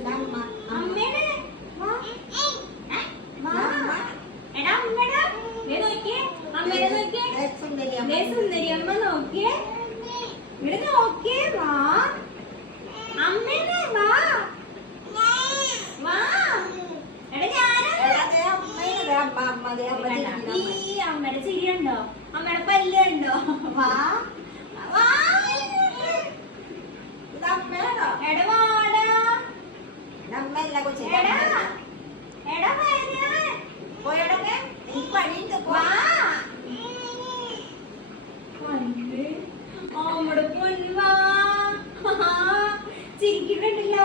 അമ്മേടെ എടാ അമ്മേടാ നോക്കിയേ അമ്മേടെ നോക്കിയേ സുന്ദരി അമ്മ നോക്കിയേ ഇവിടെ നോക്കിയേ വാ അമ്മേടെ വാ വാ എടാ ഈ അമ്മയുടെ ചിരിയുണ്ടോ അമ്മയുടെ പല്ലുണ്ടോ വാ വാ എടാ വാടാ എടാ അമ്മടെ പൊന്നുവാ ചിരിക്കുന്നുണ്ടല്ലോ